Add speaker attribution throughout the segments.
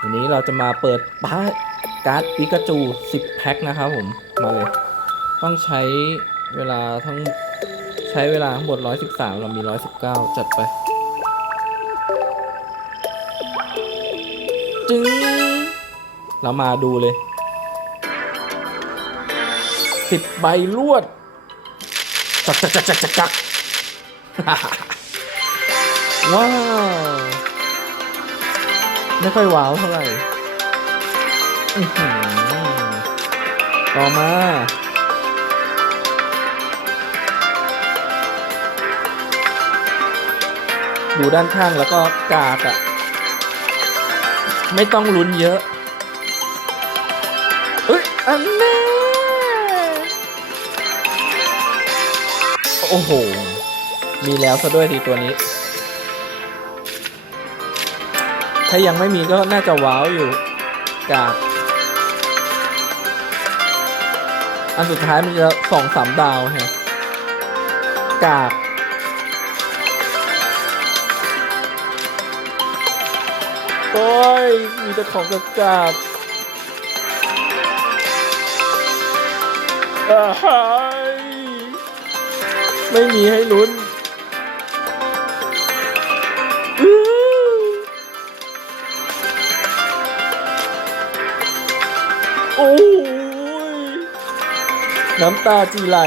Speaker 1: วันนี้เราจะมาเปิดบ้าการ์ดปิกาจู 10 แพ็คนะครับผม มาเลย ต้องใช้เวลาทั้งใช้เวลาทั้งหมด 113 เรามี 119 จัดไป จึงเรามาดูเลย 10 ใบรวดจักจักจักจักจักจักว้าว ไม่ค่อยว้าวเท่าไหร่ต่อมาดูด้านข้างแล้วก็กากอะไม่ต้องลุ้นเยอะ เอ้ยอันแน่โอ้โห มีแล้วซะด้วยทีตัวนี้ ถ้ายังไม่มีก็น่าจะว้าวอยู่กากอันสุดท้ายมันจะสองสามดาวฮะกากโอ้ย มีแต่ของกากกากอ้ายไม่มีให้ลุ้น โอ้ยน้ำตาจีไหล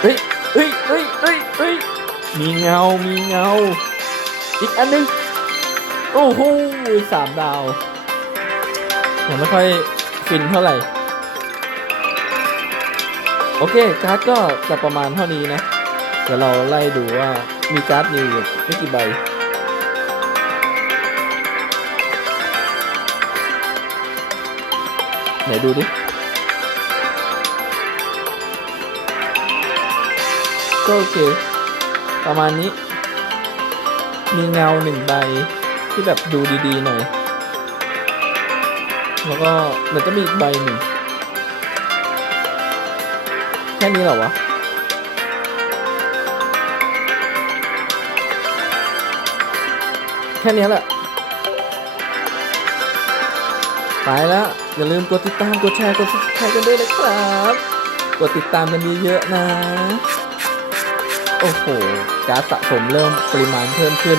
Speaker 1: เฮ้ยเฮ้ยเฮ้ยเฮ้ยเฮ้ยมีเงา มีเงา อีกอันนึง โอ้โหสามดาว ยังไม่ค่อยฟินเท่าไหร่ โอเค การ์ดก็จะประมาณเท่านี้นะ เดี๋ยวเราไล่ดูว่ามีการ์ดมีอยู่ไม่กี่ใบ ไหนดูดิ ก็โอเค ประมาณนี้ มีเงาหนึ่งใบที่แบบดูดีๆหน่อย แล้วก็มันจะมีอีกใบหนึ่ง แค่นี้เหรอวะแค่นี้แหละ ไปแล้ว อย่าลืมกดติดตามกดแชร์กด subscribe กันด้วยนะครับ กดติดตามกันเยอะๆนะ โอ้โหการสะสมเริ่มปริมาณเพิ่มขึ้น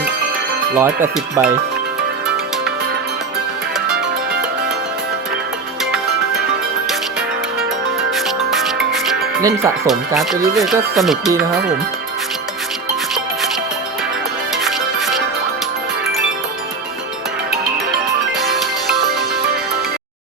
Speaker 1: 180 ใบเล่นสะสมการ์ดไปเรื่อยๆก็สนุกดีนะครับผม